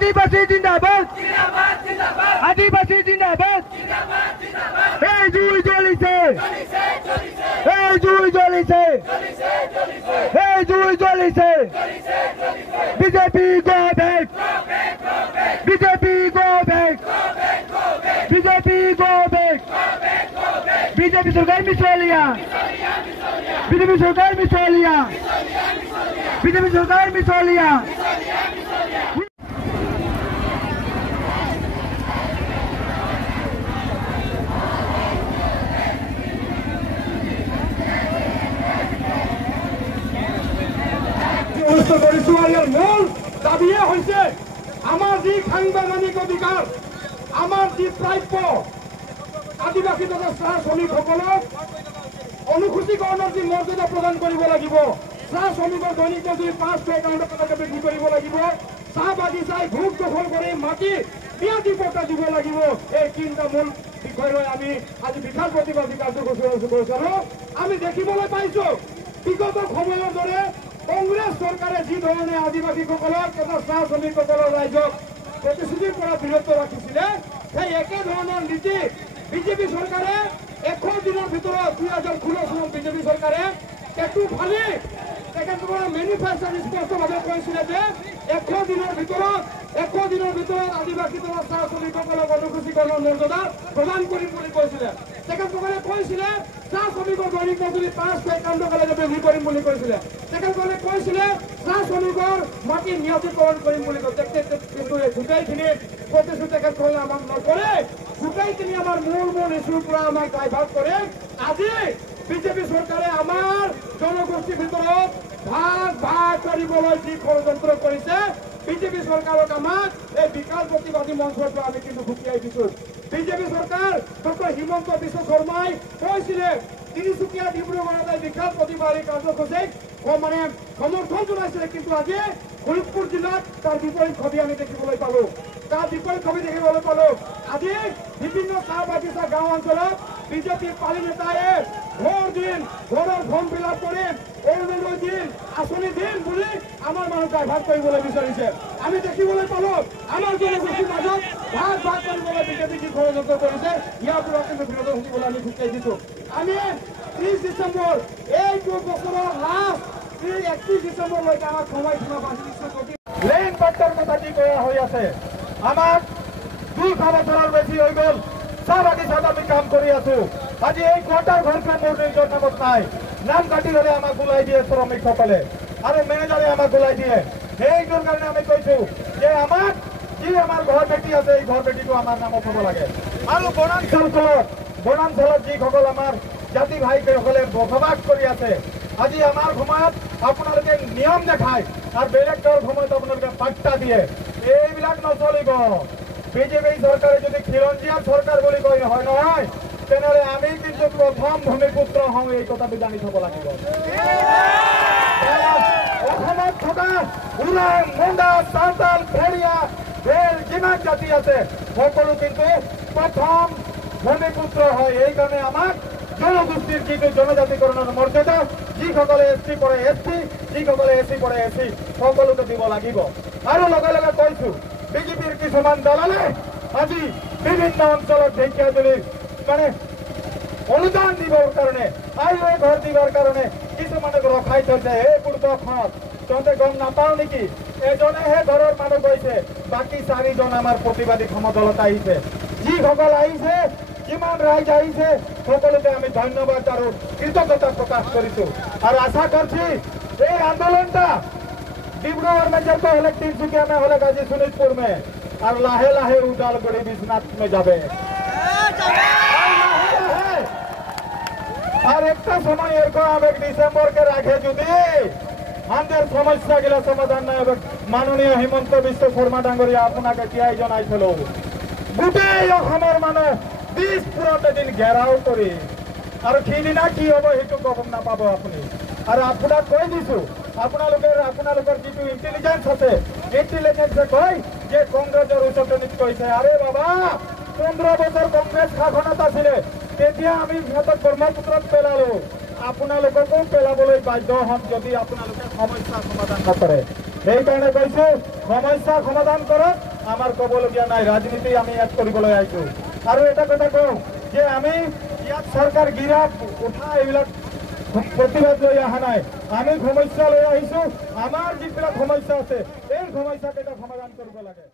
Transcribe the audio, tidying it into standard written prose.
आदिवासी जिंदाबाद आदिवासी जिंदाबाद এই জুই জ্বলিছে এই জুই জ্বলিছে এই জুই জ্বলিছে BJP go back BJP go back BJP go back BJP সরকার মিশালিয়া বিজেপি সরকার মিশালিয়া বিজেপি সরকার মিশালিয়া মূল দাবিয়ে হৈছে আমাৰ যি সাংবিধানিক অধিকাৰ আমাৰ যি প্ৰাপ্য আদিবাসী তথা চাহ শ্ৰমিকসকলক অনুসূচীকৰণৰ যি মৰ্যাদা প্ৰদান কৰিব লাগিব চাহ শ্ৰমিকৰ দৈনিক মজুৰি 500 একাউণ্টত বৃদ্ধি কৰিব লাগিব চাহ বাগিচাই ভোগ দখল কৰি মাটি ম্যাদী পট্টা দিব লাগিব এই তিনিটা মূল বিষয় লৈ আমি আজি বিশাল প্ৰতিবাদী কাৰ্যসূচী কৰিছো আৰু আমি দেখিবলৈ পাইছো বিগত সময়ৰ দৰে কংগ্ৰেছ চৰকাৰে যি ধৰণে আদিবাসীসকলক তথা চাহ শ্ৰমিকসকলৰ ৰাইজক প্ৰতিশ্ৰুতিৰ পৰা বিৰত ৰাখিছিলে সেই একে ধৰণৰ নীতি বিজেপি চৰকাৰে 100 দিনৰ ভিতৰত 2016 চনত বিজেপি চৰকাৰে পেটু ফালি তেখেতসকলৰ মেনিফেষ্টোত স্পষ্টভাৱে কৈছিলে যে 100 দিনৰ ভিতৰত আদিবাসী তথা চাহ শ্ৰমিকসকলক অনুসূচীকৰণৰ মৰ্যাদা প্ৰদান কৰিম বুলি কৈছিলে তেখেতসকলে কৈছিলে চাহ শ্ৰমিকৰ দৈনিক মজুৰি 500 একাউণ্টলৈকে বৃদ্ধি কৰিম বুলি কৈছিলে তেখেতসকলে কৈছিলে চাহ শ্ৰমিকৰ মাটি ম্যাদীকৰণ কৰিম বুলি কৈছে কিন্তু এই গোটেইখিনি প্ৰতিশ্ৰুতি তেখেতসকলে আমাক নকৰে গোটেইখিনি আমাৰ মূল ইছ্যুৰ পৰা আমাক ডাইভাৰ্ট কৰে আজি বিজেপি চৰকাৰে আমাৰ জনগোষ্ঠীৰ ভিতৰত ভাগ কৰিবলৈ যি ষড়যন্ত্ৰ কৰিছে বিজেপি চৰকাৰক আমাক এই বিকাশ প্ৰতিবাদী মঞ্চৰ পৰা আমি কিন্তু হুকিয়াই দিছো বিজেপি চৰকাৰ ডক্টৰ হিমন্ত বিশ্ব শৰ্মাই কৈছিলে তিনিচুকীয়া ডিব্ৰুগড়ত বিকাশ প্ৰতিবাদী কাৰ্যসূচীক সমৰ্থন জনাইছিলে কিন্তু আজি শোণিতপুৰ জিলাত তাৰ বিপৰীত ছবি আমি দেখিবলৈ পালো আজি বিভিন্ন চাহ বাগিচা গাঁও অঞ্চলত বিজেপিৰ পালি নেতাই ঘৰৰ ফৰ্ম ফিল আপ কৰি অৰুণোদয় দিন আঁচনি দিম বুলি আমাৰ মানুহ ডাইভাৰ্ট কৰিবলৈ বিচাৰিছে আমি দেখিবলৈ পালো আমাৰ জনগোষ্ঠীৰ মাজত ভাগ কৰিবলৈ বিজেপি যি ষড়যন্ত্ৰ কৰিছে ইয়াৰ পৰা কিন্তু বিৰত থাকিবলৈ আমি হুকিয়াই দিছো আমি 30 ডিচেম্বৰ এইটো বছৰৰ লাষ্ট 31 ডিচেম্বৰলৈকে আমাক সময়সীমা বান্ধি দিছে লেন পাট্টাৰ কথা কি কৰা হৈ আছে আমাক 2 বছৰৰ বেছি হৈ গ'ল চাহ বাগিচাত আমি কাম কৰি আছো আজি এই কোৱাৰ্টাৰ ঘৰখন মোৰ নিজৰ নামত নাই নাম কাটি হ'লে আমাক ওলাই দিয়ে শ্ৰমিকসকলে আৰু মেনেজাৰে আমাক ওলাই দিয়ে সেইটোৰ কাৰণে আমি কৈছো যে আমাক যি আমাৰ ঘৰ বেটি আছে এই ঘৰ বেটিটো আমাৰ নামত হ'ব লাগে আৰু বনাঞ্চলত যিসকল আমাৰ জাতি ভাইসকলে বসবাস কৰি আছে আজি আমাৰ সময়ত আপোনালোকে নিয়ম দেখায় আৰু বেলেগ সময়ত আপোনালোকে পাট্টা দিয়ে এইবিলাক নচলিব বিজেপি চৰকাৰে যদি খিলঞ্জীয়া চৰকাৰ বুলি কয় নহয় তেনেহ'লে আমি কিন্তু প্ৰথম ভূমিপুত্ৰ হওঁ এই কথাটো জানি থব লাগিব অসমত থকা উৰাং মুণ্ডা চাওতাল ভেৰিয়া ভেল যিমান জাতি আছে সকলো কিন্তু প্ৰথম ভূমিপুত্ৰ হয় এইকাৰণে আমাক জনগোষ্ঠীৰ যিটো জনজাতিকৰণৰ মৰ্যাদা যিসকলে SC পৰে SC যিসকলে SC পৰে SC সকলোকে দিব লাগিব আৰু লগে লগে কৈছো বিজেপিৰ কিছুমান দলালে আজি বিভিন্ন অঞ্চলত ঢেকীয়াজুলিৰ অনুদান দিবৰ কাৰণে আৰু এই ঘৰ দিবৰ কাৰণে কিছুমানক ৰখাই থৈছে এই পূৰ্বখনত তহঁতে গম নাপাও নেকি এজনেহে ঘৰৰ মানুহ গৈছে বাকী 4জন আমাৰ প্ৰতিবাদী সমদলত আহিছে যিসকল আহিছে যিমান ৰাইজ আহিছে সকলোকে আমি ধন্যবাদ আৰু কৃতজ্ঞতা প্ৰকাশ কৰিছো আৰু আশা করছি এই আন্দোলনটা डिब्रूगढ़ में जब तो हले तिनसुकिया में हले गाजी सोनितपुर में और लाहे लाहे उदालगुड़ी विश्वनाथ में जाबे और एक समय एरकम डिसेम्बर के राखे जुदी আমাদের সমস্যা গিলা সমাধান নাই মাননীয় হিমন্ত বিশ্ব শর্মা ডাঙরিয়া আপনাকে কিয়াই জনাইছিল গোটেই অসমৰ মানুহ 20 দিন ঘেৰাও কৰি আৰু কিদিনা কি হ'ব হেতু গম নাপাব আপুনি আৰু আপোনাক কৈ দিছো আপোনালোকৰ যিটো ইন্টেলিজেন্স আছে ইন্টেলিজেন্সে কয় যে কংগ্ৰেছৰ উচ্চতনিত কৈছে আৰে বাবা 15 বছৰ কংগ্ৰেছ শাসনত আছিলে তেতিয়া আমি সিহঁতক ব্ৰহ্মপুত্ৰত পেলালো আপোনালোককো পেলাবলৈ বাধ্য হম যদি আপোনালোকে সমস্যা সমাধান নকৰে সেইকাৰণে কৈছো সমস্যা সমাধান কৰক আমাৰ ক'বলগীয়া নাই, ৰাজনীতি আমি ইয়াত কৰিবলৈ আহিছোঁ। আৰু এটা কথা কওঁ যে আমি ইয়াত চৰকাৰ গিৰা উঠা এইবিলাক প্ৰতিবাদ লৈ অহা নাই, আমি সমস্যা লৈ আহিছোঁ। আমাৰ যিবিলাক সমস্যা আছে এই সমস্যাকেইটা সমাধান কৰিব লাগে।